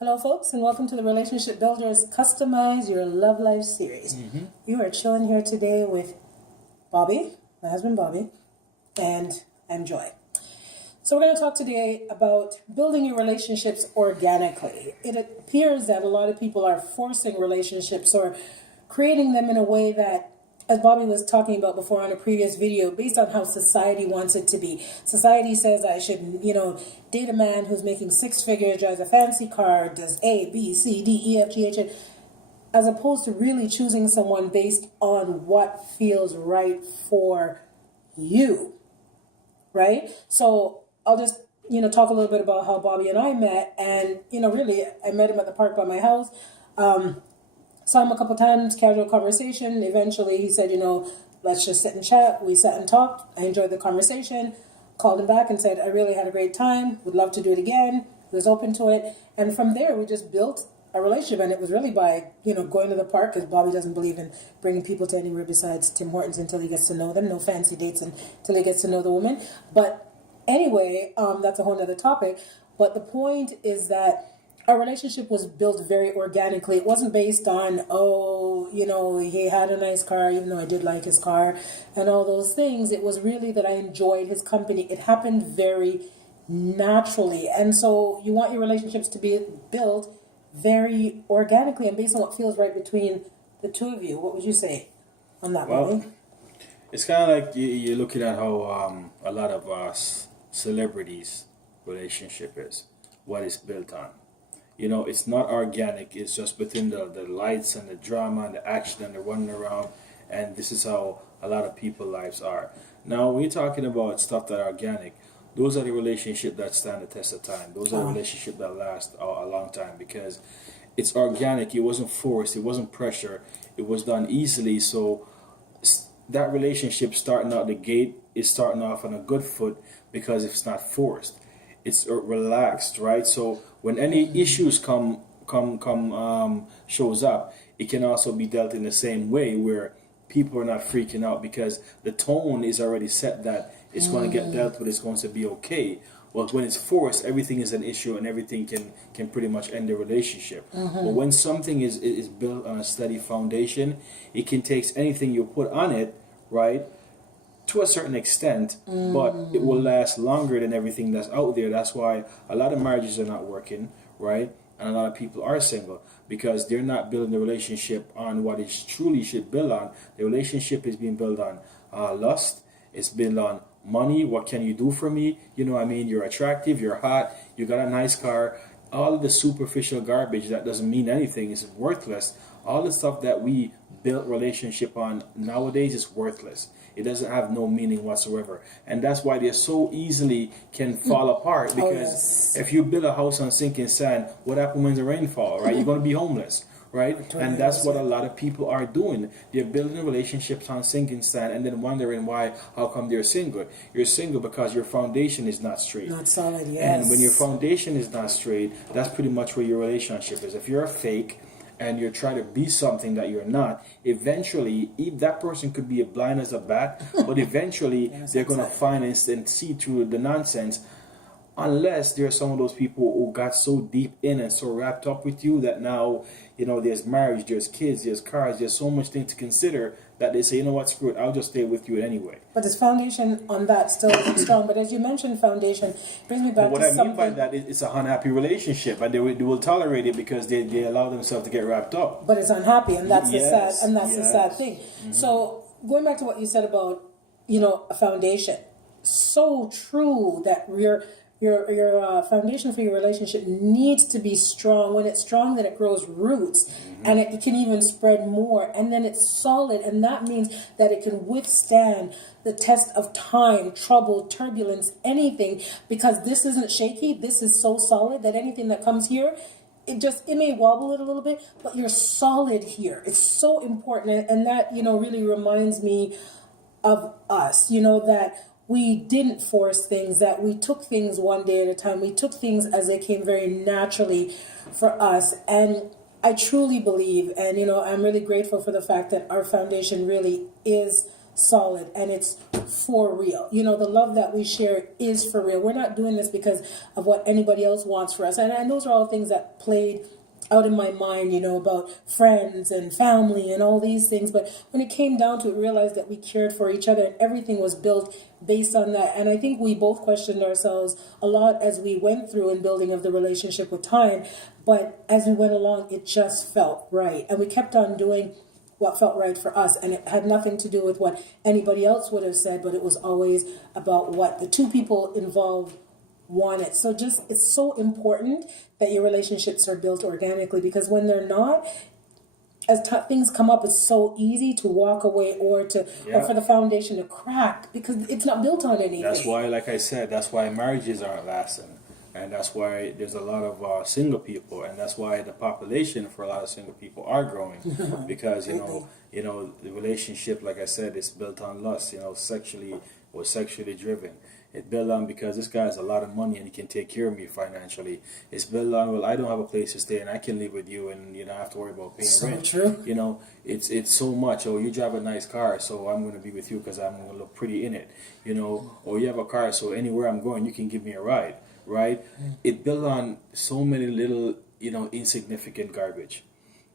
Hello, folks, and welcome to the Relationship Builders Customize Your Love Life series. You are chilling here today with Bobby, my husband Bobby, and I'm Joy. So we're going to talk today about building your relationships organically. It appears that a lot of people are forcing relationships or creating them in a way that, as Bobby was talking about before on a previous video, based on how society wants it to be. Society says I should, date a man who's making six figures, drives a fancy car, does A, B, C, D, E, F, G, H, as opposed to really choosing someone based on what feels right for you, right? So I'll just, talk a little bit about how Bobby and I met. And, really, I met him at the park by my house. Saw him a couple times, casual conversation. Eventually, he said, let's just sit and chat. We sat and talked. I enjoyed the conversation. Called him back and said, I really had a great time. Would love to do it again. He was open to it. And from there, we just built a relationship. And it was really by, going to the park, because Bobby doesn't believe in bringing people to anywhere besides Tim Hortons until he gets to know them. No fancy dates until he gets to know the woman. But anyway, that's a whole other topic. But the point is that our relationship was built very organically. It wasn't based on, he had a nice car, even though I did like his car, and all those things. It was really that I enjoyed his company. It happened very naturally. And so you want your relationships to be built very organically and based on what feels right between the two of you. What would you say on that, Bobby? It's kind of like you're looking at how a lot of celebrities' relationship is, what it's built on. It's not organic. It's just within the lights and the drama and the action and the running around. And this is how a lot of people's lives are. Now, when you're talking about stuff that are organic, those are the relationships that stand the test of time. Those are the relationships that last a long time because it's organic. It wasn't forced. It wasn't pressure. It was done easily. So that relationship starting out the gate is starting off on a good foot because it's not forced. It's relaxed, right? So when any issues shows up, it can also be dealt in the same way where people are not freaking out because the tone is already set that it's going to get dealt with, it's going to be okay. Well, when it's forced, everything is an issue and everything can pretty much end the relationship. But when something is built on a steady foundation, it can take anything you put on it, right, to a certain extent, but it will last longer than everything that's out there. That's why a lot of marriages are not working, right? And a lot of people are single because they're not building the relationship on what it truly should build on. The relationship is being built on lust. It's built on money. What can you do for me? You're attractive, you're hot, you got a nice car. All of the superficial garbage that doesn't mean anything is worthless. All the stuff that we built relationship on nowadays is worthless. It doesn't have no meaning whatsoever. And that's why they so easily can fall apart because if you build a house on sinking sand, what happens when the rain falls, right? You're going to be homeless, right? And that's what a lot of people are doing. They're building relationships on sinking sand and then wondering how come they're single. You're single because your foundation is not straight. Not solid, yes. And when your foundation is not straight, that's pretty much where your relationship is. If you're a fake, and you're trying to be something that you're not, eventually, that person could be as blind as a bat, but eventually they're going to find and see through the nonsense, unless there are some of those people who got so deep in and so wrapped up with you that now, there's marriage, there's kids, there's cars, there's so much things to consider that they say, you know what, screw it, I'll just stay with you anyway. But this foundation on that still is strong. But as you mentioned, foundation brings me back to something. What I mean by that is it's an unhappy relationship, and they will tolerate it because they allow themselves to get wrapped up. But it's unhappy, and that's the sad thing. So going back to what you said about a foundation, so true that your foundation for your relationship needs to be strong. When it's strong, then it grows roots, and it can even spread more. And then it's solid, and that means that it can withstand the test of time, trouble, turbulence, anything. Because this isn't shaky. This is so solid that anything that comes here, it may wobble it a little bit, but you're solid here. It's so important, and that really reminds me of us. That we didn't force things, that we took things one day at a time. We took things as they came very naturally for us. And I truly believe, and I'm really grateful for the fact that our foundation really is solid and it's for real. You know, the love that we share is for real. We're not doing this because of what anybody else wants for us. And those are all things that played out in my mind, you know, about friends and family and all these things. But when it came down to it, realized that we cared for each other and everything was built based on that. And I think we both questioned ourselves a lot as we went through in building of the relationship with time. But as we went along, it just felt right. And we kept on doing what felt right for us. And it had nothing to do with what anybody else would have said, but it was always about what the two people involved wanted. So just, it's so important that your relationships are built organically, because when they're not, as things come up, it's so easy to walk away or for the foundation to crack because it's not built on anything. That's why, like I said, that's why marriages aren't lasting. And that's why there's a lot of single people, and that's why the population for a lot of single people are growing, because you know the relationship, like I said, is built on lust. You know, sexually driven. It's built on because this guy has a lot of money and he can take care of me financially. It's built on, well, I don't have a place to stay and I can live with you and you don't have to worry about paying rent. True. You know, it's so much. Oh, you drive a nice car, so I'm going to be with you because I'm going to look pretty in it. You know, or you have a car, so anywhere I'm going, you can give me a ride. Right? It built on so many little, you know, insignificant garbage.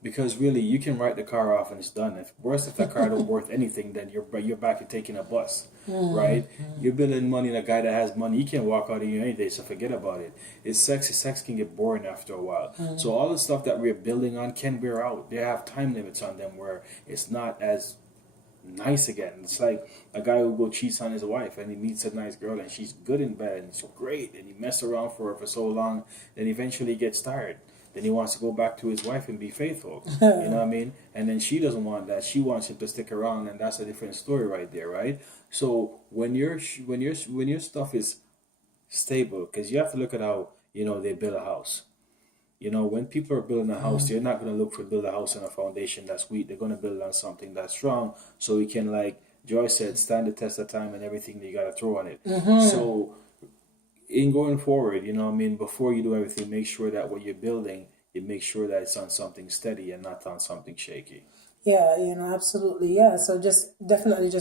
Because really, you can write the car off and it's done. If the car don't worth anything, then you're back to taking a bus, right? You're building money on a guy that has money. You can walk out of you any day, so forget about it. It's sexy. Sex can get boring after a while. So all the stuff that we're building on can wear out. They have time limits on them where it's not as nice again. It's like a guy who go cheats on his wife and he meets a nice girl and she's good in bed and it's great and he messed around for her for so long, then eventually he gets tired. Then he wants to go back to his wife and be faithful. You know what I mean? And then she doesn't want that. She wants him to stick around, and that's a different story right there, right? So when your stuff is stable, because you have to look at how, you know, they build a house. You know, when people are building a house, they're not going to look for build a house on a foundation that's weak. They're going to build on something that's strong, so we can, like Joy said, stand the test of time and everything that you got to throw on it. So in going forward, you know what I mean, before you do everything, make sure that what you're building, you make sure that it's on something steady and not on something shaky. Yeah, you know, absolutely. Yeah. So definitely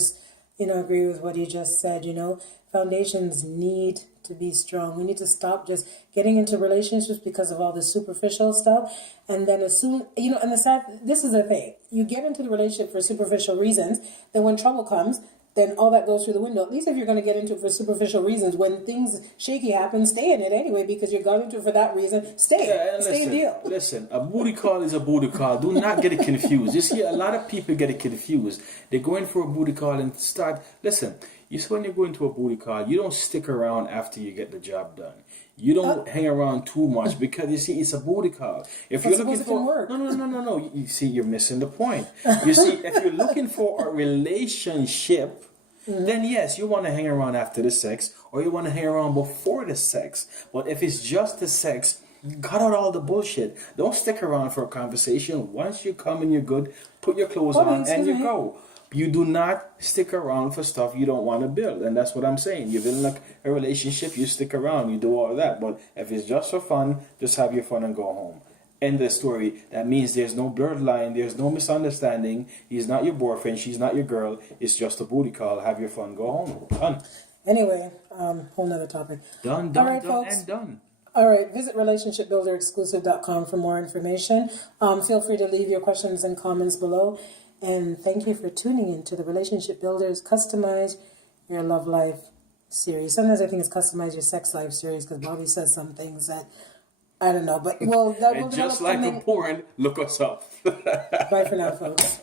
you know, agree with what you just said. You know, foundations need to be strong. We need to stop just getting into relationships because of all the superficial stuff. And then as soon, you know, and this is the thing, you get into the relationship for superficial reasons, then when trouble comes, then all that goes through the window. At least if you're going to get into it for superficial reasons, when things shaky happen, stay in it anyway, because you got into it for that reason. Stay and deal. Listen, a booty call is a booty call. Do not get it confused. You see, a lot of people get it confused. They go in for a booty call and start. Listen, you see, when you go into a booty call, you don't stick around after you get the job done. You don't hang around too much because you see, it's a booty call. If you're looking for no, you see, you're missing the point. You see, if you're looking for a relationship, then yes, you want to hang around after the sex, or you want to hang around before the sex. But if it's just the sex, cut out all the bullshit. Don't stick around for a conversation. Once you come and you're good, put your clothes on and you go. You do not stick around for stuff you don't want to build. And that's what I'm saying. You're building a relationship, you stick around, you do all that. But if it's just for fun, just have your fun and go home. End the story. That means there's no blurred line, there's no misunderstanding. He's not your boyfriend, she's not your girl. It's just a booty call. Have your fun, go home. Done. Anyway, whole nother topic. Done, all right, done, folks. and done. All right, visit relationshipbuilderexclusive.com for more information. Feel free to leave your questions and comments below. And thank you for tuning in to the Relationship Builders Customize Your Love Life series. Sometimes I think it's Customize Your Sex Life series because Bobby says some things that I don't know. But that will just like a porn, look us up. Bye for now, folks.